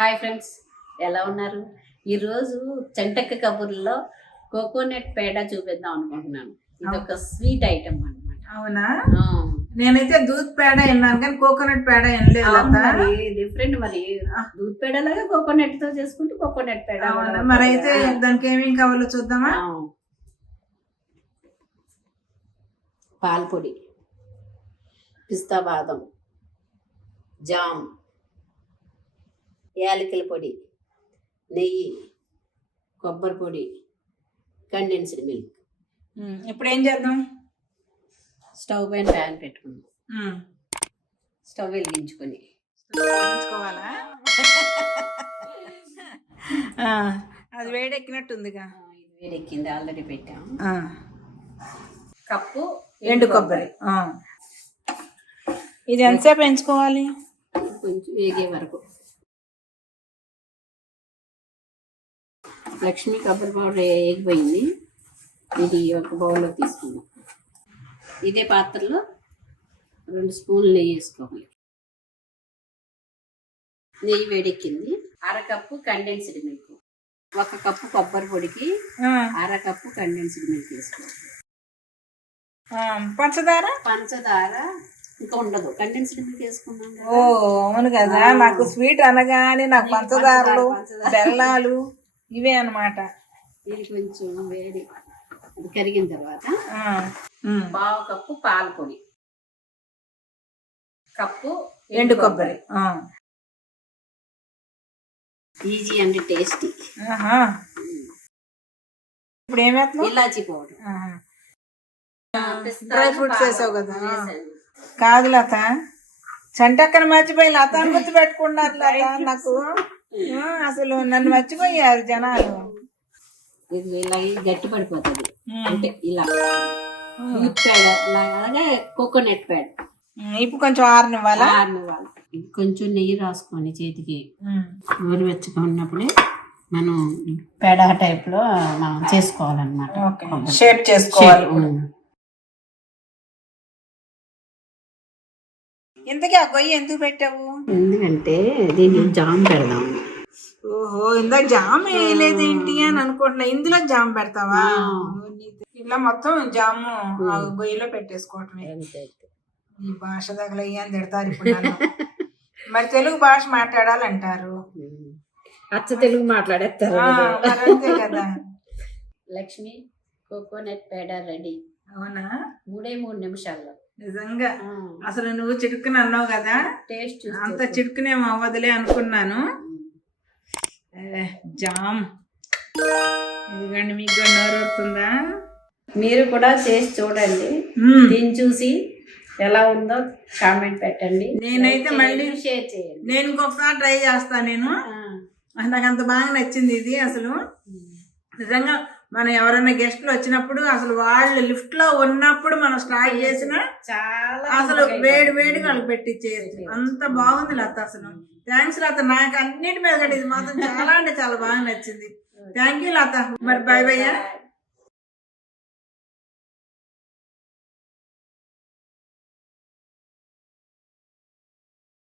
Hi friends, ఎలా ఉన్నారు? ఈరోజు చెంటక్క కబుర్లో కోకోనట్ పేడ చూపిద్దాం అనుకుంటున్నాను. ఇది ఒక స్వీట్ ఐటమ్ అన్నమాట. అవునా? నేనైతే దూద్ పేడ విన్నాను కానీ కోకోనట్ పేడ వినలేదు. డిఫరెంట్ మరి. దూద్ పేడ లాగా కోకోనట్ తో చేసుకుంటే కోకోనట్ పేడ. మరి అయితే దానికి ఏమేమి కావాలో చూద్దామా? పాల పొడి, పిస్తా బాదం, జామ్, యాలకుల పొడి, నెయ్యి, కొబ్బరి పొడి, కండెన్స్డ్ మిల్క్. ఇప్పుడు ఏం చేద్దాం? స్టవ్ పైన ప్యాన్ పెట్టుకుందాం. స్టవ్ వెలిగించుకొని వేయించుకోవాలా? అది వేడెక్కినట్టుందిగా. వేడెక్కింది, ఆల్రెడీ పెట్టాం. కప్పు ఎండు కొబ్బరి. ఇది ఎంతసేపు ఎంచుకోవాలి? కొంచెం వేగే వరకు. లక్ష్మీ కొబ్బరి పౌడర్ వేగిపోయింది. ఇది ఒక బౌల్లో తీసుకుందాం. ఇదే పాత్రలో 2 స్పూన్లు నెయ్యి వేసుకోవాలి. నెయ్యి వేడెక్కింది. 1/2 కప్పు కండెన్స్డ్ మిల్క్. 1 కప్పు కొబ్బరి పొడికి 1/2 కప్పు కండెన్స్డ్ మిల్క్ వేసుకోవాలి. పంచదార ఇంకా ఉండదు, కండెన్స్డ్ మిల్క్ వేసుకున్నాం. ఓ అవును కదా, నాకు స్వీట్ అనగానే నాకు పంచదారలు బెల్లాలు ఇవే అన్నమాట. ఇది కొంచెం వేడి అది కరిగిన తర్వాత 1/2 కప్పు పాల పొడి, కప్పు ఎండు కొబ్బరి. Easy and tasty. ఇప్పుడు ఏమేస్తాం? ఇలాచీ పౌడర్, డ్రై ఫ్రూట్స్ వేసావు కదా. కాదు లత, చంటక్కని మర్చిపోయి లతాన్ని గుర్తు పెట్టుకున్నారు లత. నాకు అసలు నన్ను మర్చిపోయారు జనాలు. ఇది ఇలా గట్టి పడిపోతుంది అంటే ఇలా మిల్క్ పేడ అలాగే కోకోనట్ పేడ. ఇప్పుడు కొంచెం ఆరనివ్వాలా? కొంచెం నెయ్యి రాసుకొని చేతికి గోరువెచ్చగా ఉన్నప్పుడే మనం పేడ టైప్ లో మనం చేసుకోవాలన్నమాట. షేప్ చేసుకోవాలి. ఇంతకీ ఆ గొయ్యి ఎందుకు పెట్టావు? ఎందుకంటే దీన్ని జామ్ పెడదాం. ఓహో, ఇందాక జామ్ వేయలేదేంటి అని అనుకుంటున్నా. ఇందులో జామ్ పెడతావా? ఇలా మొత్తం జాము గొయ్యిలో పెట్టేసుకోవటమే. ఈ భాష తగలయ్యా అని తిడతారు ఇప్పుడు నన్ను. మరి తెలుగు భాష మాట్లాడాలంటారు. అచ్చ తెలుగు మాట్లాడేస్తారు. అంతే కదా. లక్ష్మి కోకోనట్ పేడ రెడీ. అవునా? 3 నిమిషాల్లో. నిజంగా అసలు నువ్వు చిటుక్కుని అన్నావు కదా, టేస్ట్ అంత చిటుకునేమో అవ్వదులే అనుకున్నాను. జామ్ ఎందుకండి, మీకు నోరు వస్తుందా? మీరు కూడా చేసి చూడండి. దీన్ని చూసి ఎలా ఉందో కామెంట్ పెట్టండి. నేనైతే మళ్ళీ షేర్ చేయండి. నేను ఇంకొకసారి ట్రై చేస్తాను. నాకు అంత బాగా నచ్చింది ఇది. అసలు నిజంగా మనం ఎవరైనా గెస్ట్లు వచ్చినప్పుడు అసలు వాళ్ళు లిఫ్ట్ లో ఉన్నప్పుడు మనం స్టార్ట్ చేసిన చాలా అసలు వేడి వేడి వాళ్ళకి పెట్టించేది. అంత బాగుంది లత. అసలు థ్యాంక్స్ లత. నాకు అన్నిటి మీద ఇది మాత్రం చాలా అంటే చాలా బాగా నచ్చింది. థ్యాంక్ యూ లత. మరి బై బయ్యా.